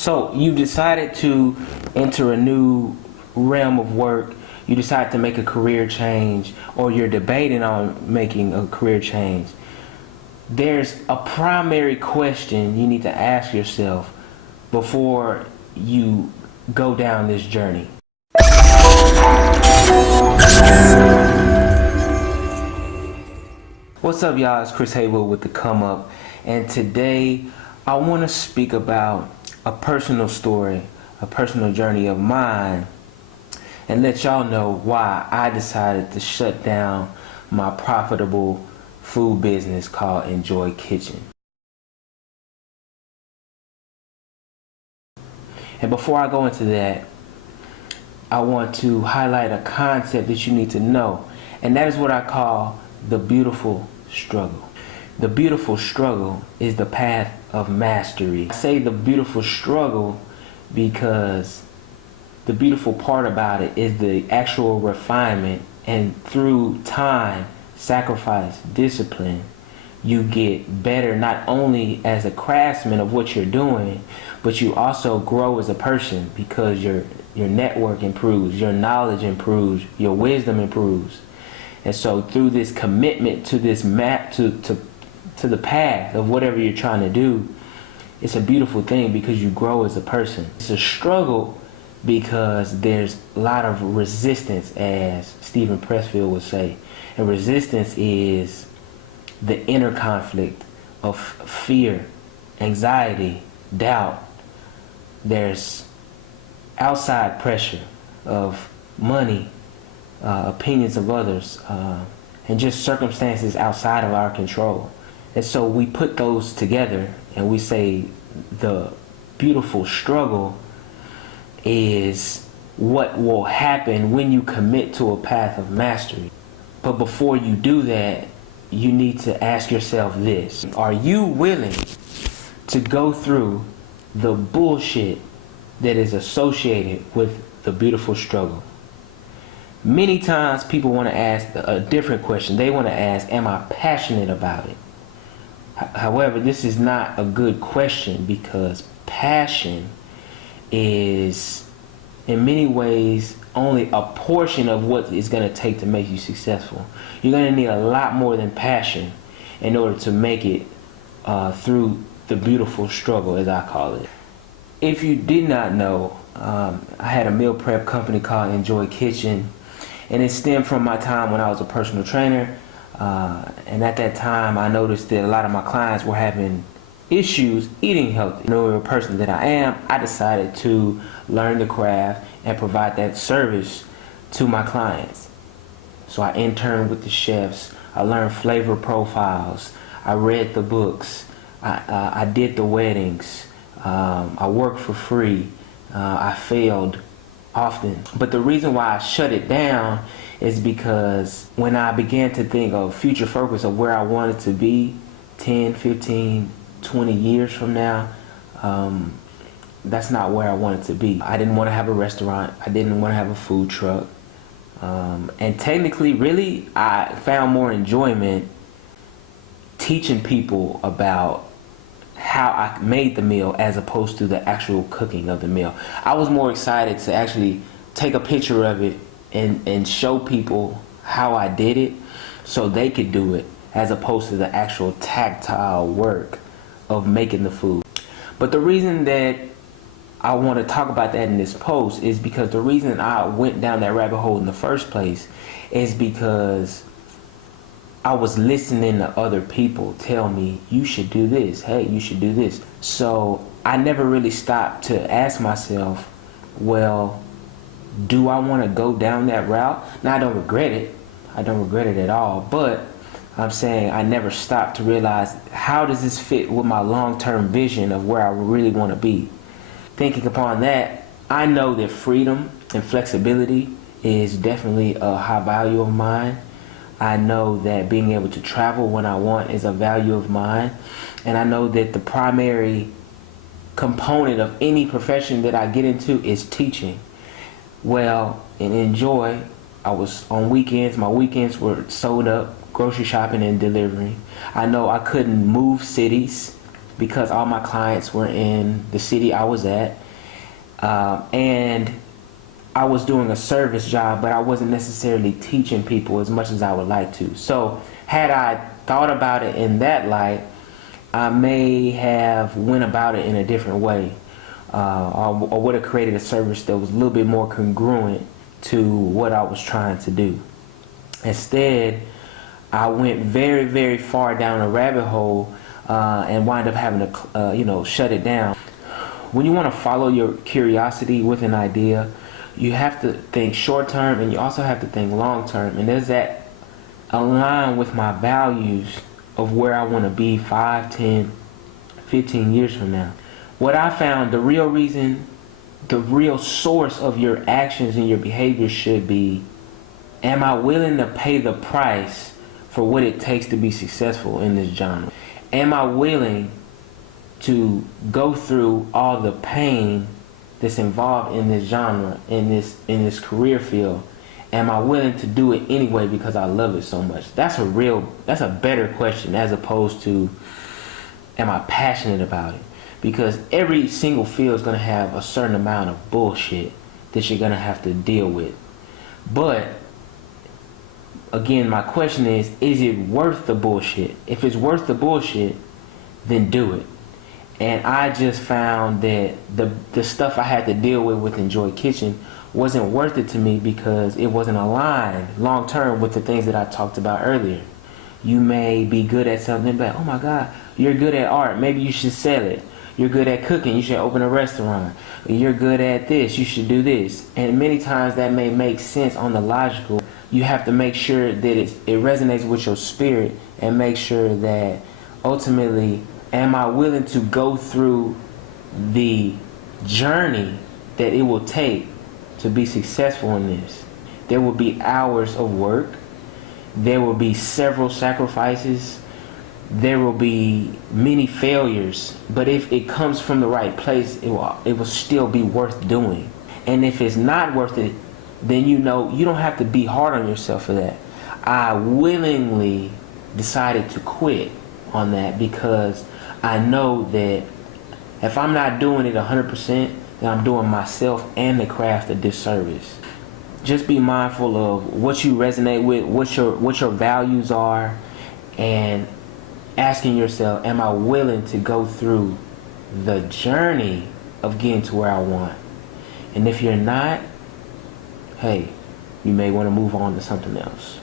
So you decided to enter a new realm of work. You decided to make a career change, or you're debating on making a career change. There's a primary question you need to ask yourself before you go down this journey. What's up, y'all? It's Chris Haywood with The Come Up, and today I want to speak about a personal story, a personal journey of mine, and let y'all know why I decided to shut down my profitable food business called Enjoy Kitchen. And before I go into that, I want to highlight a concept that you need to know, and that is what I call the beautiful struggle. The beautiful struggle is the path of mastery. I say the beautiful struggle because the beautiful part about it is the actual refinement, and through time, sacrifice, discipline, you get better not only as a craftsman of what you're doing, but you also grow as a person because your network improves, your knowledge improves, your wisdom improves. And so through this commitment to this map, to the path of whatever you're trying to do, it's a beautiful thing because you grow as a person. It's a struggle because there's a lot of resistance, as Stephen Pressfield would say. And resistance is the inner conflict of fear, anxiety, doubt. There's outside pressure of money, opinions of others, and just circumstances outside of our control. And so we put those together and we say the beautiful struggle is what will happen when you commit to a path of mastery. But before you do that, you need to ask yourself this: are you willing to go through the bullshit that is associated with the beautiful struggle? Many times people want to ask a different question. They want to ask, am I passionate about it? However, this is not a good question because passion is in many ways only a portion of what it's going to take to make you successful. You're going to need a lot more than passion in order to make it through the beautiful struggle, as I call it. If you did not know, I had a meal prep company called Enjoy Kitchen, and it stemmed from my time when I was a personal trainer. And at that time, I noticed that a lot of my clients were having issues eating healthy. Knowing the person that I am, I decided to learn the craft and provide that service to my clients. So I interned with the chefs. I learned flavor profiles. I read the books. I did the weddings. I worked for free. I failed often. But the reason why I shut it down is because when I began to think of future focus of where I wanted to be 10, 15, 20 years from now, that's not where I wanted to be. I didn't want to have a restaurant. I didn't want to have a food truck. And technically, really, I found more enjoyment teaching people about how I made the meal as opposed to the actual cooking of the meal. I was more excited to actually take a picture of it and show people how I did it so they could do it, as opposed to the actual tactile work of making the food. But the reason that I want to talk about that in this post is because the reason I went down that rabbit hole in the first place is because I was listening to other people tell me, you should do this, hey, you should do this. So I never really stopped to ask myself, well, do I want to go down that route? Now, I don't regret it. I don't regret it at all. But I'm saying I never stopped to realize, how does this fit with my long-term vision of where I really want to be? Thinking upon that, I know that freedom and flexibility is definitely a high value of mine. I know that being able to travel when I want is a value of mine. And I know that the primary component of any profession that I get into is teaching. Well, in Enjoy, I was on weekends. My weekends were sold up, grocery shopping and delivering. I know I couldn't move cities because all my clients were in the city I was at, and I was doing a service job, but I wasn't necessarily teaching people as much as I would like to. So had I thought about it in that light, I may have went about it in a different way, or would have created a service that was a little bit more congruent to what I was trying to do. Instead, I went very, very far down a rabbit hole and wind up having to, shut it down. When you want to follow your curiosity with an idea, you have to think short term, and you also have to think long term. And does that align with my values of where I want to be 5, 10, 15 years from now? What I found, the real reason, the real source of your actions and your behavior should be, am I willing to pay the price for what it takes to be successful in this genre? Am I willing to go through all the pain that's involved in this genre, in this career field? Am I willing to do it anyway because I love it so much? That's a better question, as opposed to, am I passionate about it? Because every single field is going to have a certain amount of bullshit that you're going to have to deal with. But again, my question is it worth the bullshit? If it's worth the bullshit, then do it. And I just found that the stuff I had to deal with Enjoy Kitchen wasn't worth it to me, because it wasn't aligned long term with the things that I talked about earlier. You may be good at something, but oh my God, you're good at art, maybe you should sell it. You're good at cooking, you should open a restaurant. You're good at this, you should do this. And many times that may make sense on the logical. You have to make sure that it resonates with your spirit, and make sure that ultimately, am I willing to go through the journey that it will take to be successful in this? There will be hours of work. There will be several sacrifices. There will be many failures. But if it comes from the right place, it will still be worth doing. And if it's not worth it, then you don't have to be hard on yourself for that. I willingly decided to quit on that, because I know that if I'm not doing it 100%, then I'm doing myself and the craft a disservice. Just be mindful of what you resonate with, what your values are, and asking yourself, am I willing to go through the journey of getting to where I want? And if you're not, hey, you may want to move on to something else.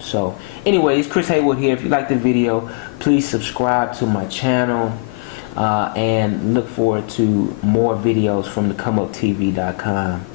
So anyways, Chris Haywood here. If you like the video, please subscribe to my channel, and look forward to more videos from thecomeuptv.com.